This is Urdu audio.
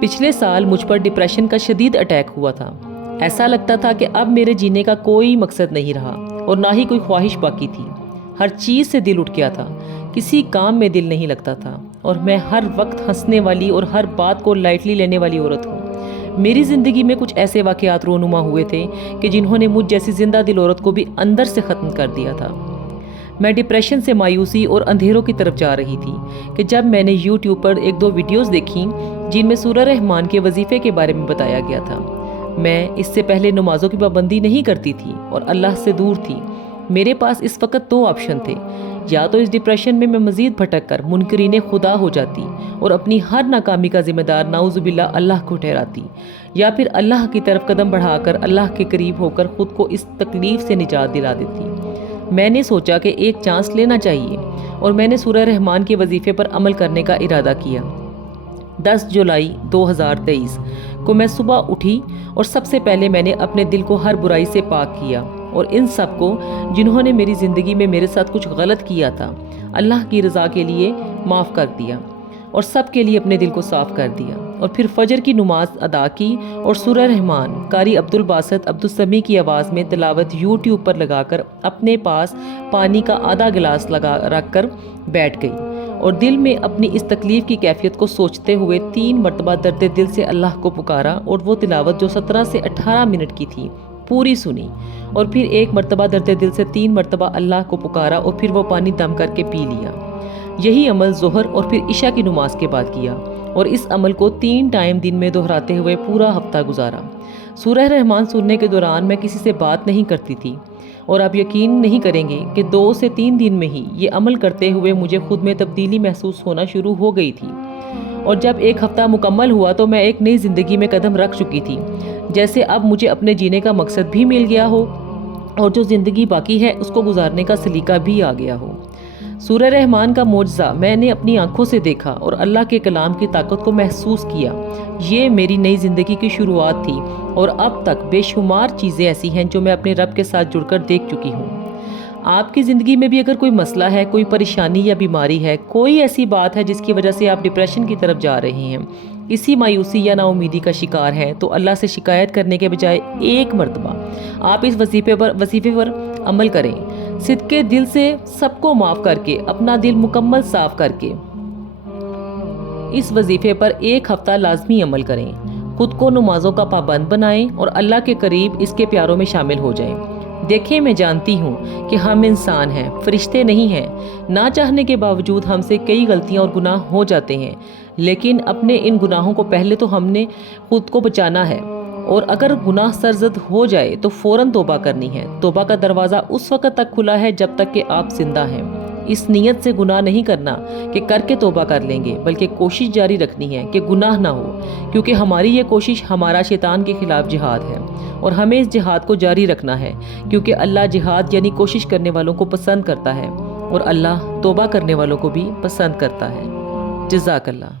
پچھلے سال مجھ پر ڈپریشن کا شدید اٹیک ہوا تھا۔ ایسا لگتا تھا کہ اب میرے جینے کا کوئی مقصد نہیں رہا اور نہ ہی کوئی خواہش باقی تھی۔ ہر چیز سے دل اٹھ گیا تھا، کسی کام میں دل نہیں لگتا تھا، اور میں ہر وقت ہنسنے والی اور ہر بات کو لائٹلی لینے والی عورت ہوں۔ میری زندگی میں کچھ ایسے واقعات رونما ہوئے تھے کہ جنہوں نے مجھ جیسی زندہ دل عورت کو بھی اندر سے ختم کر دیا تھا۔ میں ڈپریشن سے مایوسی اور اندھیروں کی طرف جا رہی تھی کہ جب میں نے یوٹیوب پر ایک دو ویڈیوز دیکھیں جن میں سورہ رحمان کے وظیفے کے بارے میں بتایا گیا تھا۔ میں اس سے پہلے نمازوں کی پابندی نہیں کرتی تھی اور اللہ سے دور تھی۔ میرے پاس اس وقت دو آپشن تھے، یا تو اس ڈپریشن میں مزید بھٹک کر منکرین خدا ہو جاتی اور اپنی ہر ناکامی کا ذمہ دار نعوذ باللہ اللہ کو ٹھہراتی، یا پھر اللہ کی طرف قدم بڑھا کر اللہ کے قریب ہو کر خود کو اس تکلیف سے نجات دلا دیتی۔ میں نے سوچا کہ ایک چانس لینا چاہیے اور میں نے سورہ رحمان کے وظیفے پر عمل کرنے کا ارادہ کیا۔ 10 جولائی 2023 کو میں صبح اٹھی اور سب سے پہلے میں نے اپنے دل کو ہر برائی سے پاک کیا اور ان سب کو جنہوں نے میری زندگی میں میرے ساتھ کچھ غلط کیا تھا اللہ کی رضا کے لیے معاف کر دیا اور سب کے لیے اپنے دل کو صاف کر دیا، اور پھر فجر کی نماز ادا کی اور سورہ رحمان قاری عبدالباسط عبدالسمیع کی آواز میں تلاوت یوٹیوب پر لگا کر اپنے پاس پانی کا آدھا گلاس رکھ کر بیٹھ گئی اور دل میں اپنی اس تکلیف کی کیفیت کو سوچتے ہوئے 3 مرتبہ درد دل سے اللہ کو پکارا، اور وہ تلاوت جو 17 سے 18 منٹ کی تھی پوری سنی، اور پھر 1 مرتبہ درد دل سے 3 مرتبہ اللہ کو پکارا اور پھر وہ پانی دم کر کے پی لیا۔ یہی عمل ظہر اور پھر عشاء کی نماز کے بعد کیا، اور اس عمل کو 3 ٹائم دن میں دہراتے ہوئے پورا ہفتہ گزارا۔ سورہ رحمان سننے کے دوران میں کسی سے بات نہیں کرتی تھی، اور آپ یقین نہیں کریں گے کہ 2 سے 3 دن میں ہی یہ عمل کرتے ہوئے مجھے خود میں تبدیلی محسوس ہونا شروع ہو گئی تھی، اور جب 1 ہفتہ مکمل ہوا تو میں ایک نئی زندگی میں قدم رکھ چکی تھی، جیسے اب مجھے اپنے جینے کا مقصد بھی مل گیا ہو اور جو زندگی باقی ہے اس کو گزارنے کا سلیقہ بھی آ گیا ہو۔ سورہ رحمان کا معجزہ میں نے اپنی آنکھوں سے دیکھا اور اللہ کے کلام کی طاقت کو محسوس کیا۔ یہ میری نئی زندگی کی شروعات تھی، اور اب تک بے شمار چیزیں ایسی ہیں جو میں اپنے رب کے ساتھ جڑ کر دیکھ چکی ہوں۔ آپ کی زندگی میں بھی اگر کوئی مسئلہ ہے، کوئی پریشانی یا بیماری ہے، کوئی ایسی بات ہے جس کی وجہ سے آپ ڈپریشن کی طرف جا رہے ہیں، اسی مایوسی یا نا امیدی کا شکار ہیں، تو اللہ سے شکایت کرنے کے بجائے 1 مرتبہ آپ اس وظیفے پر عمل کریں، صدقے دل سے سب کو معاف کر کے، اپنا دل مکمل صاف کر کے اس وظیفے پر 1 ہفتہ لازمی عمل کریں، خود کو نمازوں کا پابند بنائیں اور اللہ کے قریب اس کے پیاروں میں شامل ہو جائیں۔ دیکھیں، میں جانتی ہوں کہ ہم انسان ہیں، فرشتے نہیں ہیں، نہ چاہنے کے باوجود ہم سے کئی غلطیاں اور گناہ ہو جاتے ہیں، لیکن اپنے ان گناہوں کو پہلے تو ہم نے خود کو بچانا ہے، اور اگر گناہ سرزد ہو جائے تو فوراً توبہ کرنی ہے۔ توبہ کا دروازہ اس وقت تک کھلا ہے جب تک کہ آپ زندہ ہیں۔ اس نیت سے گناہ نہیں کرنا کہ کر کے توبہ کر لیں گے، بلکہ کوشش جاری رکھنی ہے کہ گناہ نہ ہو، کیونکہ ہماری یہ کوشش ہمارا شیطان کے خلاف جہاد ہے، اور ہمیں اس جہاد کو جاری رکھنا ہے، کیونکہ اللہ جہاد یعنی کوشش کرنے والوں کو پسند کرتا ہے، اور اللہ توبہ کرنے والوں کو بھی پسند کرتا ہے۔ جزاک اللہ۔